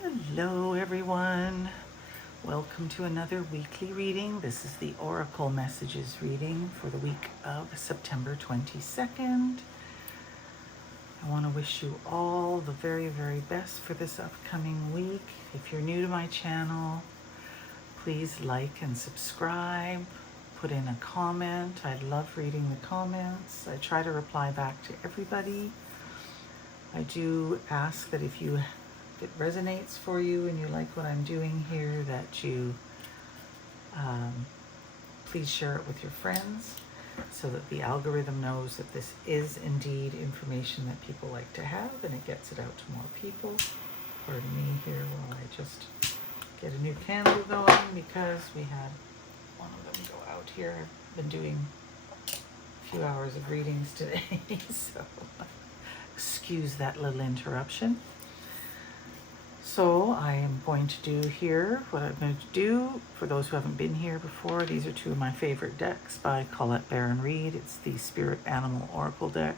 Hello everyone. Welcome to another weekly reading. This is the Oracle Messages reading for the week of September 22nd. I want to wish you all the very, very best for this upcoming week. If you're new to my channel, please like and subscribe. Put in a comment. I love reading the comments. I try to reply back to everybody. I do ask that if it resonates for you and you like what I'm doing here, that you please share it with your friends so that the algorithm knows that this is indeed information that people like to have and it gets it out to more people. Pardon me here while I just get a new candle going because we had one of them go out here. I've been doing a few hours of readings today, so excuse that little interruption. So I am going to do here what I'm going to do. For those who haven't been here before, these are two of my favorite decks by Colette Baron Reid. It's the Spirit Animal Oracle deck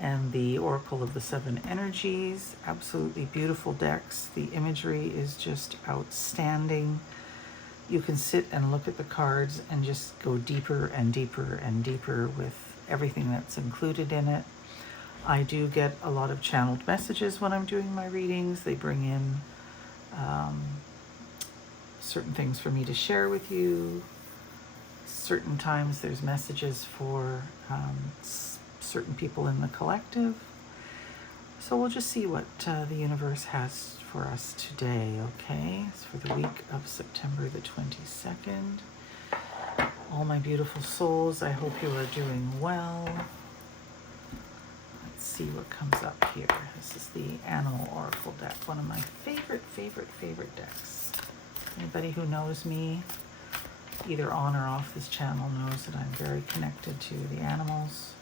and the Oracle of the Seven Energies. Absolutely beautiful decks. The imagery is just outstanding. You can sit and look at the cards and just go deeper and deeper and deeper with everything that's included in it. I do get a lot of channeled messages when I'm doing my readings. They bring in certain things for me to share with you. Certain times there's messages for certain people in the collective. So we'll just see what the universe has for us today, okay? It's for the week of September the 22nd. All my beautiful souls, I hope you are doing well. See what comes up here. This is the Animal Oracle deck, one of my favorite decks. Anybody who knows me, either on or off this channel, knows that I'm very connected to the animals.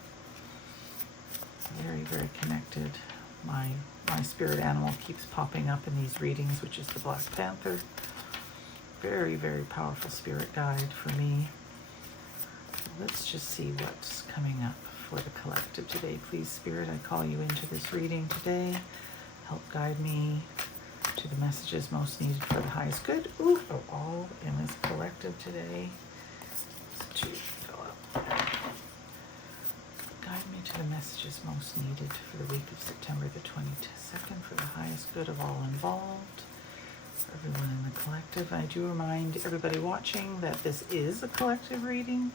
Very connected. My spirit animal keeps popping up in these readings, which is the Black Panther. Very powerful spirit guide for me. Let's just see what's coming up for the collective today. Please, Spirit, I call you into this reading today. Help guide me to the messages most needed for the highest good. Ooh, for all in this collective today. To fill up. Guide me to the messages most needed for the week of September the 22nd for the highest good of all involved. For everyone in the collective, I do remind everybody watching that this is a collective reading.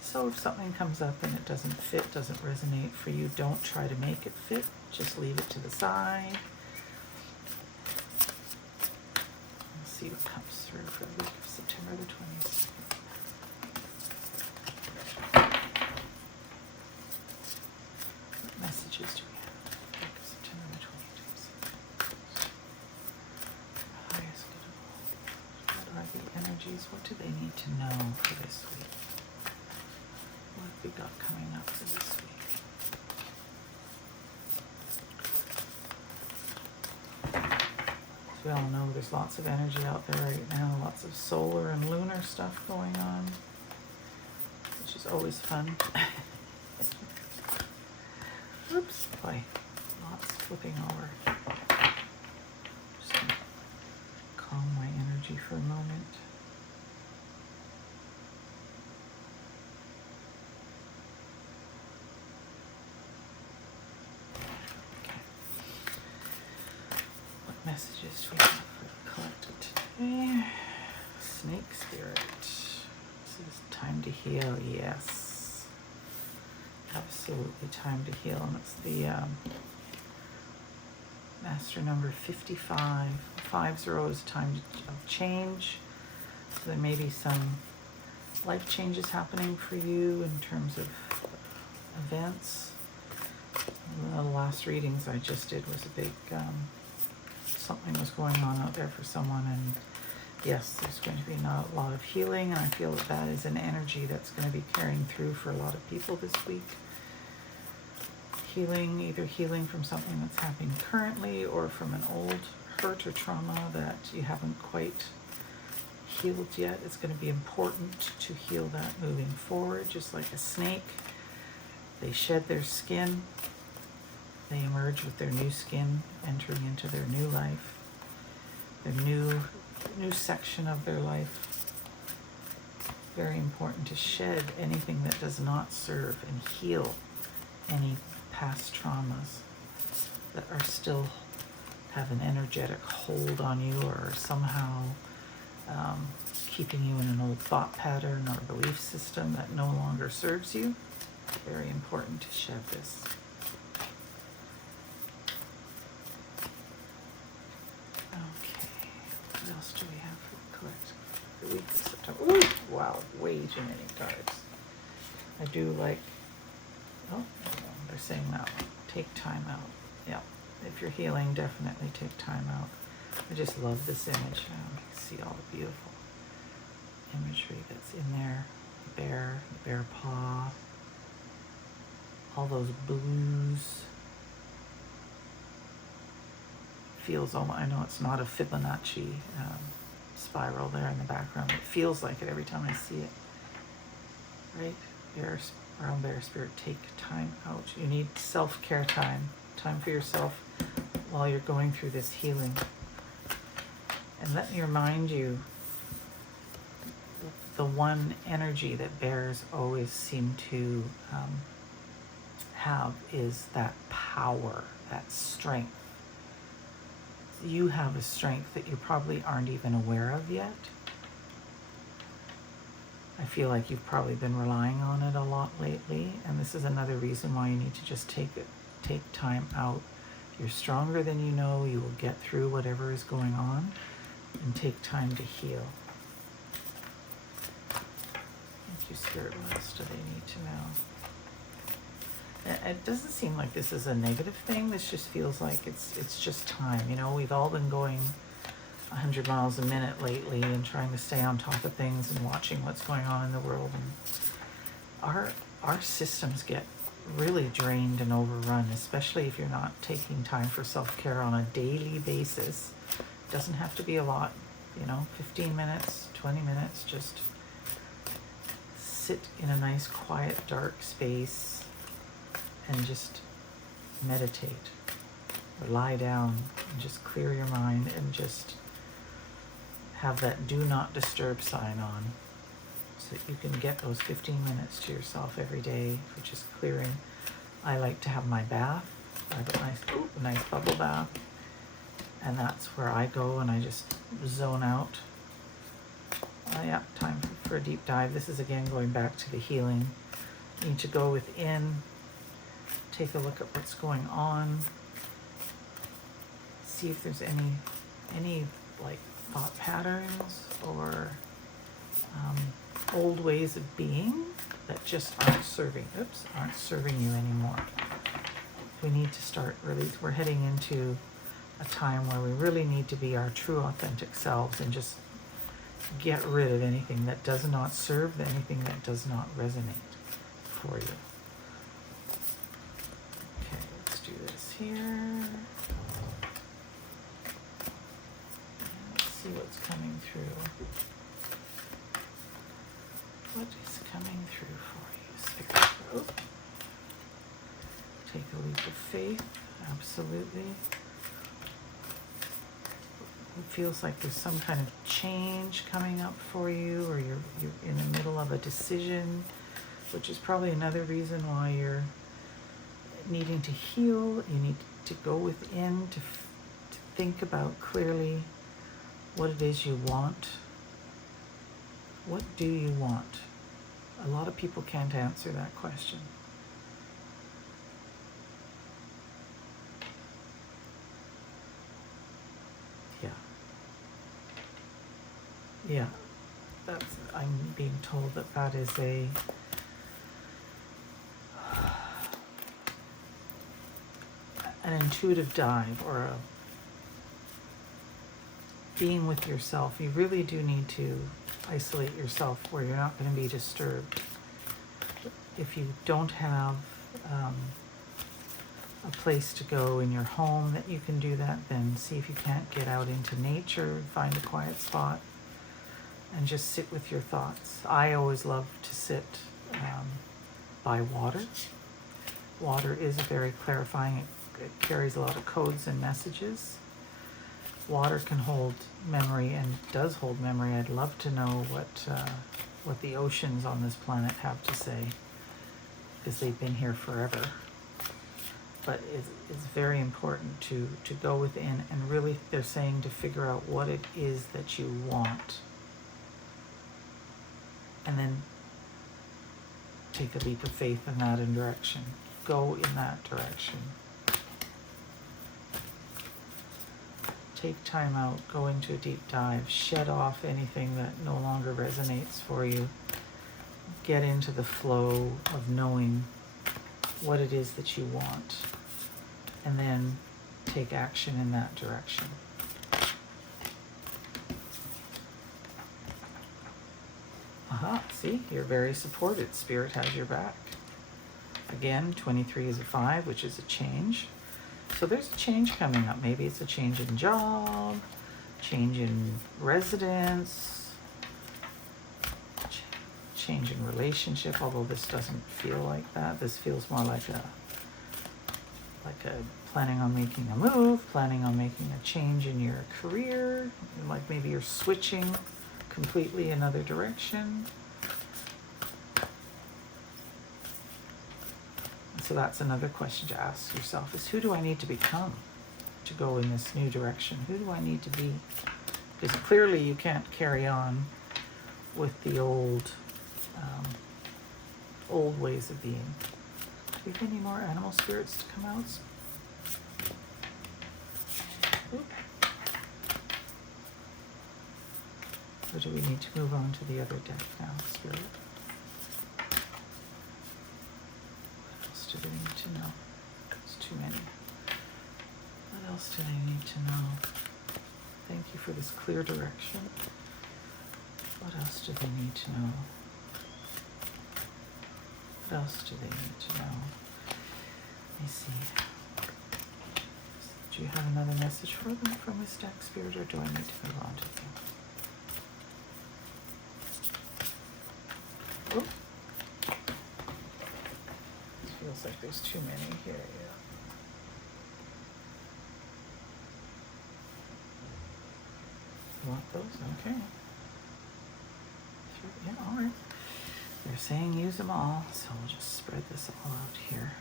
So if something comes up and it doesn't fit, doesn't resonate for you, don't try to make it fit. Just leave it to the side. Let's see what comes through for the week of September the 22nd. What messages do we have for the week of September the 22nd? The highest good of all. What are the energies? What do they need to know for this week? What have we got coming up for this week? As we all know, there's lots of energy out there right now, lots of solar and lunar stuff going on, which is always fun. Oops, boy, lots flipping over. Just gonna calm my energy for a moment. Messages we have for the collective today. Snake Spirit. This is time to heal. Yes. Absolutely time to heal. And it's the master number 55. 50 is time of change. So there may be some life changes happening for you in terms of events. One of the last readings I just did was a big something was going on out there for someone, and yes, there's going to be a lot of healing, and I feel that that is an energy that's going to be carrying through for a lot of people this week. Healing, either healing from something that's happening currently or from an old hurt or trauma that you haven't quite healed yet. It's going to be important to heal that moving forward. Just like a snake, they shed their skin, they emerge with their new skin, entering into their new life. their new section of their life. Very important to shed anything that does not serve and heal any past traumas that are still have an energetic hold on you, or are somehow keeping you in an old thought pattern or belief system that no longer serves you. Very important to shed this. Okay, what else do we have for the week of September? Ooh, wow, way too many cards. I do like, oh, they're saying that one. Take time out. Yeah, if you're healing, definitely take time out. I just love this image. You can see all the beautiful imagery that's in there. The bear paw, all those blues. Feels almost, I know it's not a Fibonacci spiral there in the background. It feels like it every time I see it. Right? Around bear spirit, take time out. You need self-care time for yourself while you're going through this healing. And let me remind you, the one energy that bears always seem to have is that power, that strength. You have a strength that you probably aren't even aware of yet. I feel like you've probably been relying on it a lot lately, and this is another reason why you need to just take time out. You're stronger than you know. You will get through whatever is going on, and take time to heal. Thank you, Spirit. What else do they need to know? It doesn't seem like this is a negative thing. This just feels like it's just time. You know, we've all been going 100 miles a minute lately and trying to stay on top of things and watching what's going on in the world. And our systems get really drained and overrun, especially if you're not taking time for self-care on a daily basis. It doesn't have to be a lot, 15 minutes, 20 minutes, just sit in a nice, quiet, dark space and just meditate, or lie down and just clear your mind and just have that do not disturb sign on, so that you can get those 15 minutes to yourself every day for just clearing. I like to have my bath. I have a nice bubble bath, and that's where I go and I just zone out. Yeah, time for a deep dive. This is again going back to the healing. You need to go within, take a look at what's going on, see if there's any like thought patterns or old ways of being that just aren't serving you anymore. We need to start really, we're heading into a time where we really need to be our true authentic selves and just get rid of anything that does not serve, anything that does not resonate for you. Okay, let's do this here. Let's see what's coming through. What is coming through for you, Spirit? Oh. Take a leap of faith, absolutely. It feels like there's some kind of change coming up for you, or you're in the middle of a decision, which is probably another reason why you're needing to heal. You need to go within to think about clearly what it is you want. What do you want? A lot of people can't answer that question. Yeah, I'm being told that is an intuitive dive, or a being with yourself. You really do need to isolate yourself where you're not going to be disturbed. If you don't have a place to go in your home that you can do that, then see if you can't get out into nature, find a quiet spot, and just sit with your thoughts. I always love to sit by water. Water is very clarifying. It carries a lot of codes and messages. water can hold memory and does hold memory. I'd love to know what the oceans on this planet have to say, because they've been here forever. But it's very important to go within, and really they're saying to figure out what it is that you want, and then take a leap of faith in that direction. Go in that direction. Take time out, go into a deep dive, shed off anything that no longer resonates for you. Get into the flow of knowing what it is that you want, and then take action in that direction. Aha, see, you're very supported. Spirit has your back. Again, 23 is a 5, which is a change. So there's a change coming up. Maybe it's a change in job, change in residence, change in relationship, although this doesn't feel like that. This feels more like a planning on making a move, planning on making a change in your career, like maybe you're switching completely another direction. So that's another question to ask yourself, is who do I need to become to go in this new direction? Who do I need to be? Because clearly you can't carry on with the old ways of being. Do we have any more animal spirits to come out? Oop. Or do we need to move on to the other deck now, Spirit? Do they need to know? It's too many. What else do they need to know? Thank you for this clear direction. What else do they need to know? What else do they need to know? Let me see. Do you have another message for them from this deck, Spirit, or do I need to move on to them? Oh. Feels like there's too many here, yeah. You want those? Okay. Yeah, all right. They're saying use them all, so we'll just spread this all out here.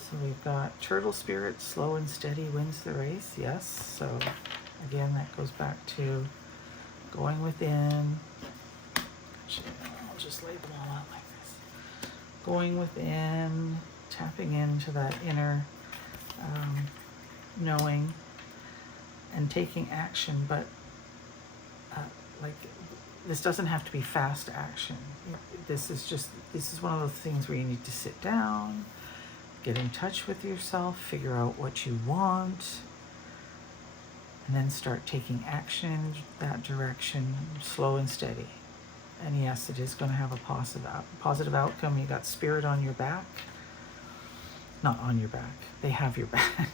So we've got turtle spirit, slow and steady wins the race. Yes, so again, that goes back to going within. I'll just lay them all out like this. Going within, tapping into that inner knowing and taking action, but like this doesn't have to be fast action. This is one of those things where you need to sit down, get in touch with yourself, figure out what you want, and then start taking action in that direction, slow and steady. And yes, it is going to have a positive outcome. You got spirit on your back. Not on your back. They have your back.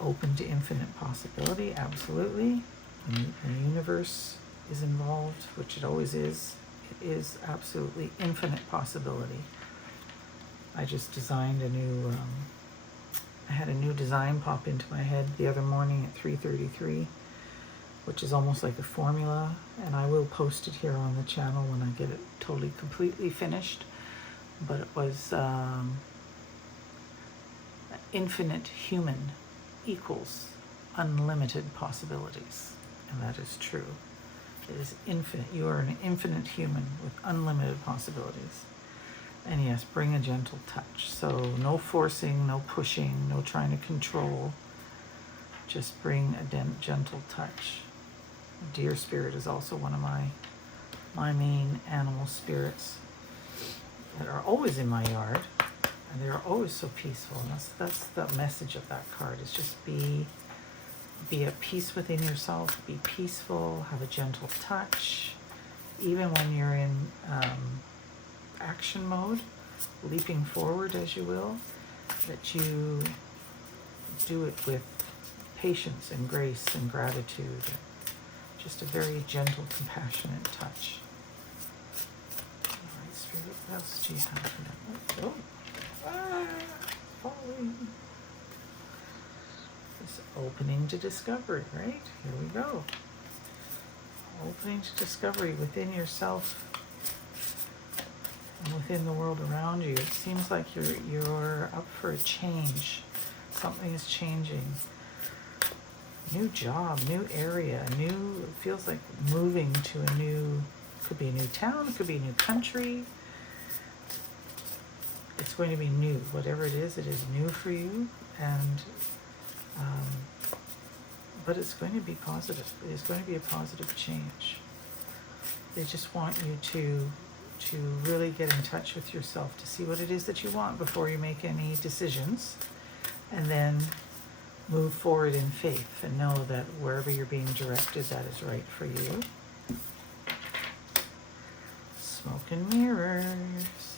Open to infinite possibility, absolutely. The universe is involved, which it always is. It is absolutely infinite possibility. I just designed I had a new design pop into my head the other morning at 3:33, which is almost like a formula, and I will post it here on the channel when I get it totally, completely finished. But it was infinite human equals unlimited possibilities, and that is true. It is infinite. You are an infinite human with unlimited possibilities. And yes, bring a gentle touch. So no forcing, no pushing, no trying to control. Just bring a gentle touch. Deer spirit is also one of my main animal spirits that are always in my yard, and they're always so peaceful. And that's the message of that card, is just be at peace within yourself, be peaceful, have a gentle touch, even when you're in action mode, leaping forward as you will, that you do it with patience and grace and gratitude. Just a very gentle, compassionate touch. All right, Spirit, what else do you have here? Oh. opening to discovery, right? Here we go. Opening to discovery within yourself and within the world around you. It seems like you're up for a change. Something is changing. New job, new area, it feels like moving to a new, could be a new town, it could be a new country. It's going to be new. Whatever it is new for you, and but it's going to be positive. It's going to be a positive change. They just want you to really get in touch with yourself to see what it is that you want before you make any decisions, and then move forward in faith and know that wherever you're being directed, that is right for you. Smoke and mirrors.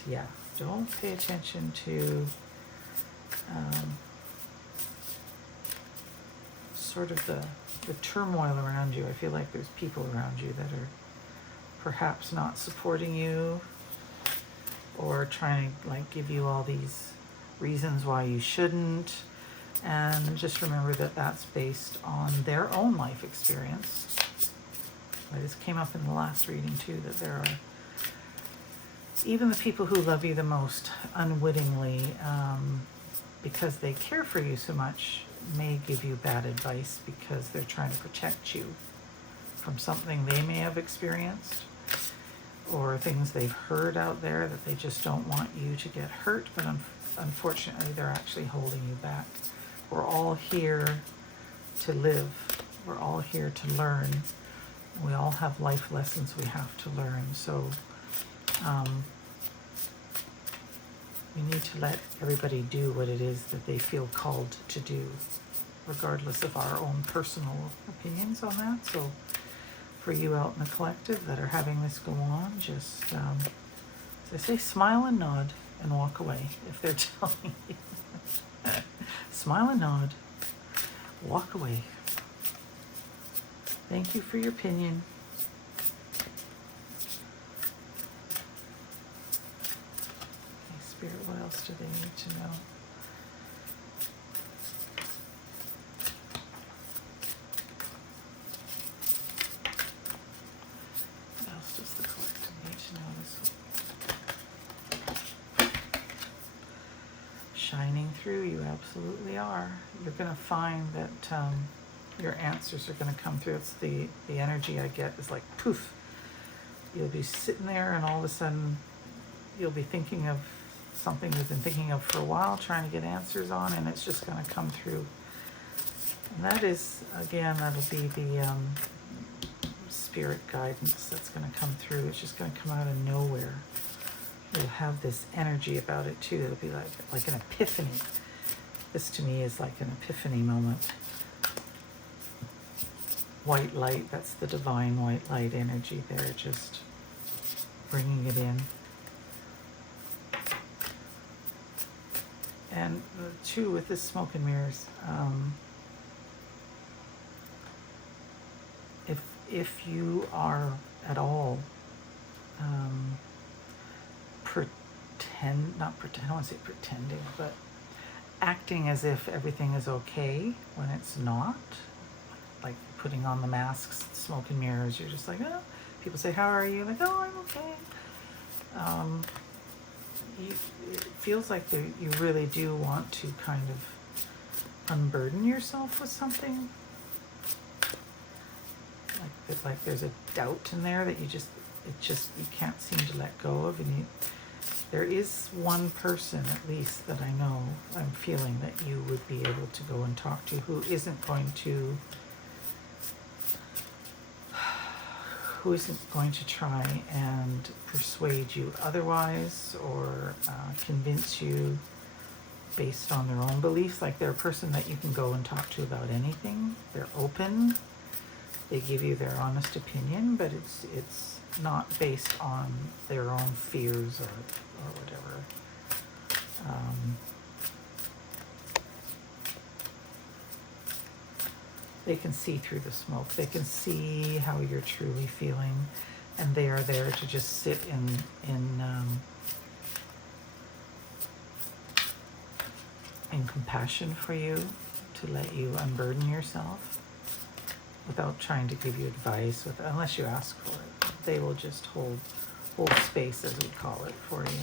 Yeah, don't pay attention to sort of the turmoil around you. I feel like there's people around you that are perhaps not supporting you, or trying to like give you all these reasons why you shouldn't. And just remember that that's based on their own life experience. This came up in the last reading too, that there are even the people who love you the most unwittingly, because they care for you so much, may give you bad advice because they're trying to protect you from something they may have experienced, or things they've heard out there that they just don't want you to get hurt, but unfortunately they're actually holding you back. We're all here to live. We're all here to learn. We all have life lessons we have to learn. So we need to let everybody do what it is that they feel called to do, regardless of our own personal opinions on that. So for you out in the collective that are having this go on, just, as I say, smile and nod and walk away if they're telling you. Smile and nod, walk away. Thank you for your opinion. Okay, Spirit, what else do they need to know? What else does the collective need to know this week? Shining through, you absolutely are. You're going to find that your answers are going to come through. It's the energy I get is like poof. You'll be sitting there and all of a sudden you'll be thinking of something you've been thinking of for a while, trying to get answers on, and it's just going to come through. And that is, again, that'll be the spirit guidance that's going to come through. It's just going to come out of nowhere. It'll have this energy about it too. It'll be like an epiphany. This to me is like an epiphany moment. White light, that's the divine white light energy there, just bringing it in. And too, with this smoke and mirrors, if you are at all I don't want to say pretending, but acting as if everything is okay when it's not, like putting on the masks, smoke and mirrors, you're just like, oh, people say, how are you? Like, oh, I'm okay. It feels like you really do want to kind of unburden yourself with something. Like there's a doubt in there that you can't seem to let go of, and there is one person at least that I know, I'm feeling that you would be able to go and talk to, who isn't going to try and persuade you otherwise, or convince you based on their own beliefs. Like they're a person that you can go and talk to about anything. They're open. They give you their honest opinion, but it's not based on their own fears or whatever. They can see through the smoke. They can see how you're truly feeling, and they are there to just sit in compassion for you, to let you unburden yourself without trying to give you advice, unless you ask for it. They will just hold space, as we call it, for you.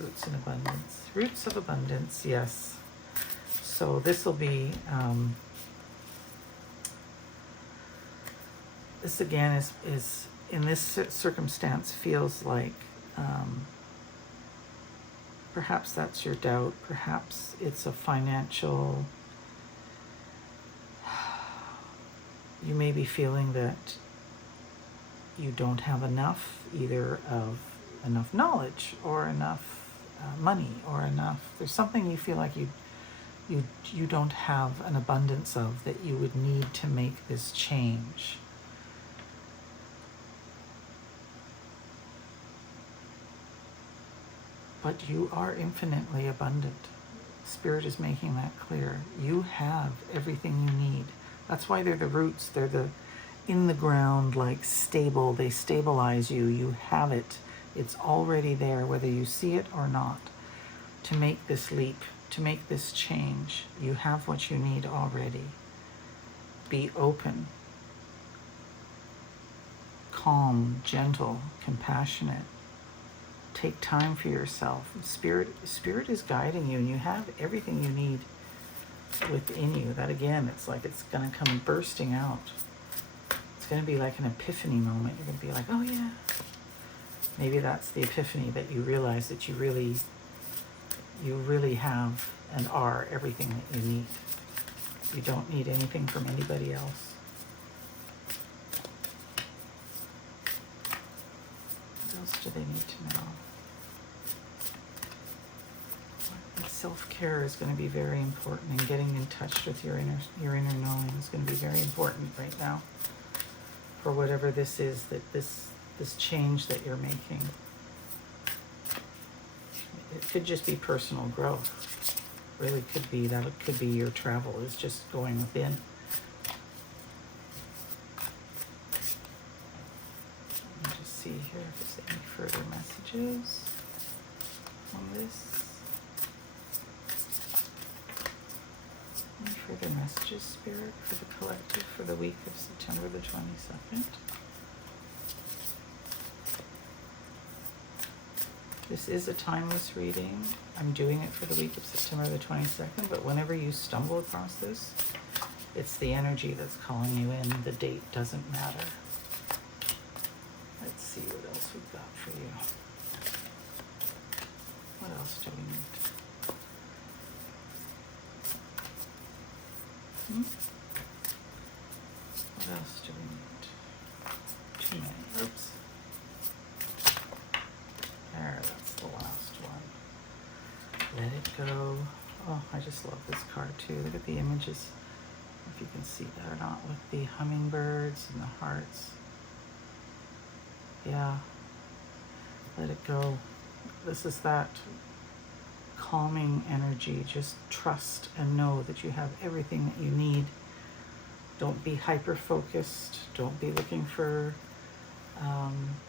Roots in abundance. Roots of abundance, yes. So this will be, this again is in this circumstance feels like perhaps that's your doubt. Perhaps it's a financial, you may be feeling that you don't have enough, either of enough knowledge or enough money or enough. There's something you feel like you don't have an abundance of that you would need to make this change. But you are infinitely abundant. Spirit is making that clear. You have everything you need. That's why they're the roots. They're the in the ground, like stable. They stabilize you. You have it. It's already there, whether you see it or not, to make this leap, to make this change. You have what you need already. Be open, calm, gentle, compassionate. Take time for yourself. Spirit is guiding you, and you have everything you need within you. That again, it's like it's going to come bursting out. It's going to be like an epiphany moment. You're going to be like, oh yeah. Maybe that's the epiphany, that you realize that you really have and are everything that you need. You don't need anything from anybody else. What else do they need to know? Self-care is going to be very important, and getting in touch with your inner knowing is going to be very important right now for whatever this is, that this change that you're making. It could just be personal growth. Really could be that. It could be your travel is just going within. Let me just see here if there's any further messages on this. Any further messages, Spirit, for the collective for the week of September the 22nd? This is a timeless reading. I'm doing it for the week of September the 22nd, but whenever you stumble across this, it's the energy that's calling you in. The date doesn't matter. Let's see what else we've got for you. What else do we need? What else do we need? Too many. Oops. There, that's the last one. Let it go. Oh, I just love this card too. Look at the images, if you can see that or not, with the hummingbirds and the hearts. Yeah. Let it go. This is that calming energy. Just trust and know that you have everything that you need. Don't be hyper-focused. Don't be looking for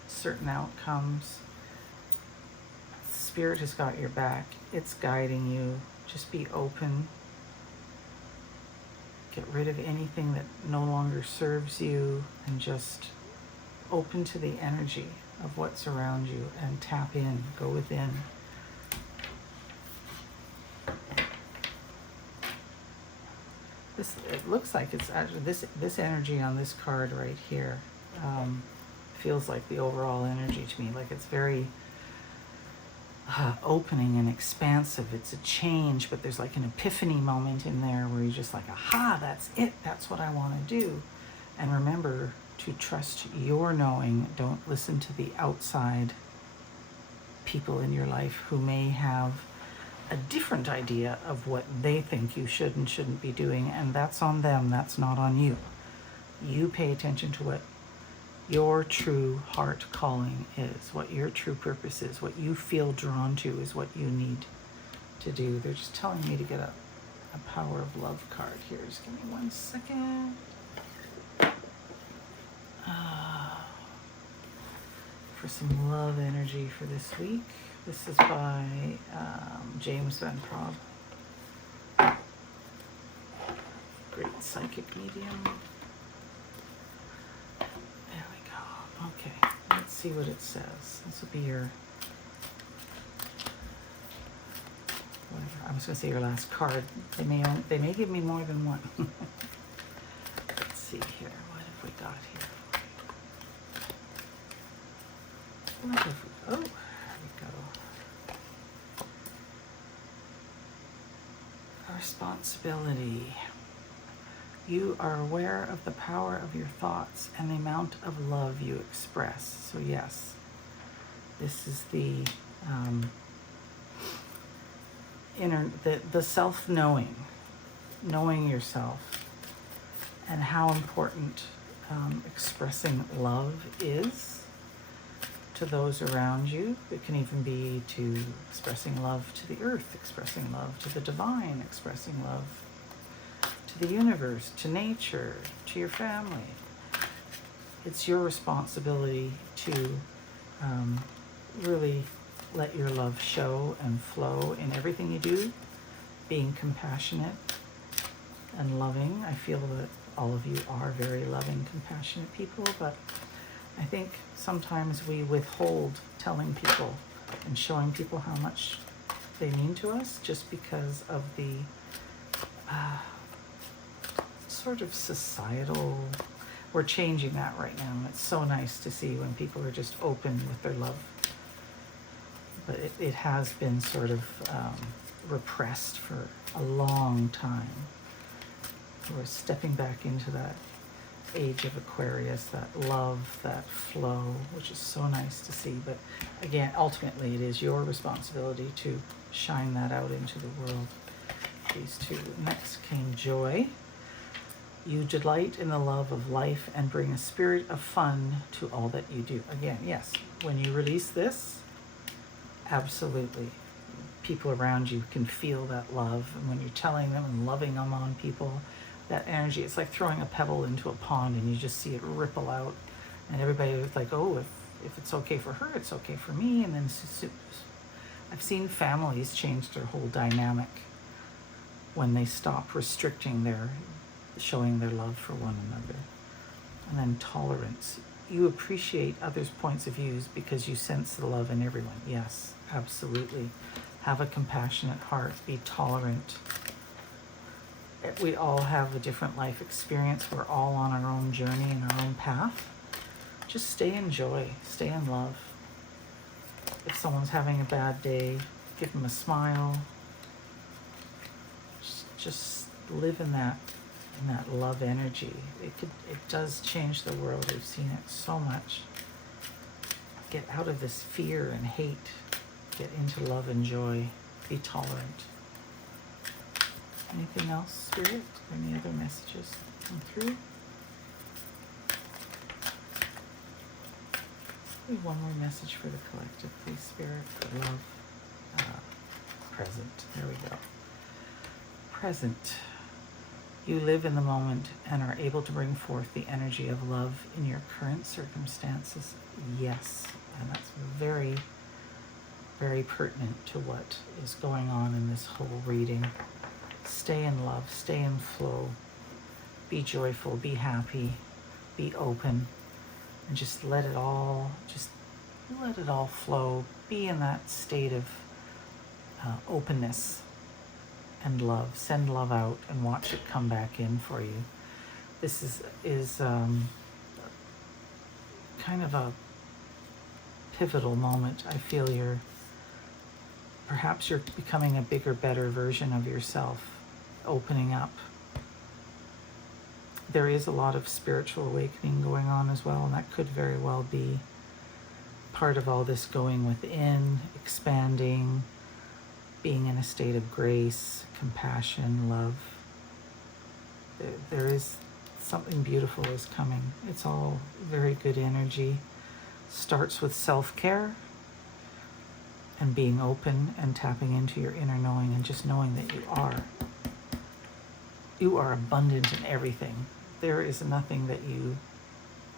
certain outcomes. Spirit has got your back. It's guiding you. Just be open. Get rid of anything that no longer serves you, and just open to the energy of what's around you and tap in. Go within. It looks like it's actually this energy on this card right here feels like the overall energy to me. Like it's very opening and expansive. It's a change, but there's like an epiphany moment in there where you're just like, aha, that's it. That's what I want to do. And remember to trust your knowing. Don't listen to the outside people in your life who may have a different idea of what they think you should and shouldn't be doing, and that's on them. That's not on you. You pay attention to what your true heart calling is, what your true purpose is, what you feel drawn to is what you need to do. They're just telling me to get a power of love card here. Just give me 1 second. For some love energy for this week. This is by James Van Praag. great psychic medium. There we go. Okay, let's see what it says. This will be your, whatever, I was going to say your last card. They may give me more than one. Let's see here. What have we got here? What have we, oh, there we go. Responsibility. You are aware of the power of your thoughts and the amount of love you express. So yes, this is the the self-knowing, knowing yourself, and how important expressing love is to those around you. It can even be to expressing love to the earth, expressing love to the divine, expressing love to the universe, to nature, to your family. It's your responsibility to really let your love show and flow in everything you do, being compassionate and loving. I feel that all of you are very loving, compassionate people, but I think sometimes we withhold telling people and showing people how much they mean to us just because of the sort of societal, we're changing that right now. It's so nice to see when people are just open with their love. But it has been sort of repressed for a long time. We're stepping back into that age of Aquarius, that love, that flow, which is so nice to see. But again, ultimately, it is your responsibility to shine that out into the world. These two. Next came joy. You delight in the love of life and bring a spirit of fun to all that you do. Again, yes, when you release this, absolutely, people around you can feel that love. And when you're telling them and loving them on people, that energy, it's like throwing a pebble into a pond and you just see it ripple out. And everybody was like, oh, if it's okay for her, it's okay for me. And then I've seen families change their whole dynamic when they stop restricting their showing their love for one another. And then tolerance. You appreciate others' points of views because you sense the love in everyone. Yes, absolutely. Have a compassionate heart. Be tolerant. We all have a different life experience. We're all on our own journey and our own path. Just stay in joy. Stay in love. If someone's having a bad day, give them a smile. Just live in that love energy. It does change the world. We've seen it so much. Get out of this fear and hate. Get into love and joy. Be tolerant. Anything else, Spirit? Any other messages come through? Maybe one more message for the collective, please, Spirit. For love. Present. There we go. Present. You live in the moment and are able to bring forth the energy of love in your current circumstances. Yes. And that's very, very pertinent to what is going on in this whole reading. Stay in love, stay in flow, be joyful, be happy, be open, and just let it all flow. Be in that state of openness and love. Send love out and watch it come back in for you. This is kind of a pivotal moment. I feel perhaps you're becoming a bigger, better version of yourself, opening up. There is a lot of spiritual awakening going on as well, and that could very well be part of all this going within, expanding, being in a state of grace, compassion, love. There is something beautiful is coming. It's all very good energy. Starts with self-care and being open and tapping into your inner knowing and just knowing that you are abundant in everything. There is nothing that you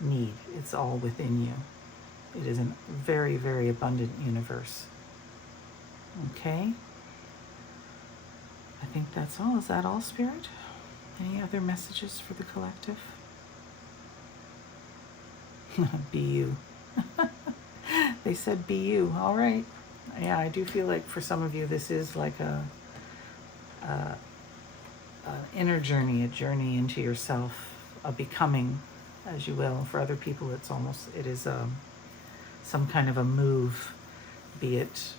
need. It's all within you. It is a very, very abundant universe. Okay? I think that's all. Is that all, Spirit? Any other messages for the collective? Be you. They said be you. All right. Yeah, I do feel like for some of you this is like a inner journey, a journey into yourself, a becoming, as you will. For other people, it is some kind of a move, be it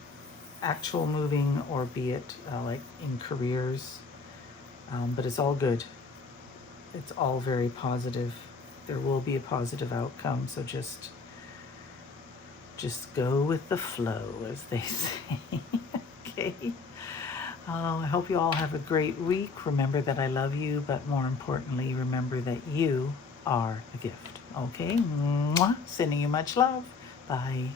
actual moving or be it like in careers. But it's all good. It's all very positive. There will be a positive outcome. So just go with the flow, as they say. Okay. I hope you all have a great week. Remember that I love you, but more importantly, remember that you are a gift. Okay? Mwah. Sending you much love. Bye.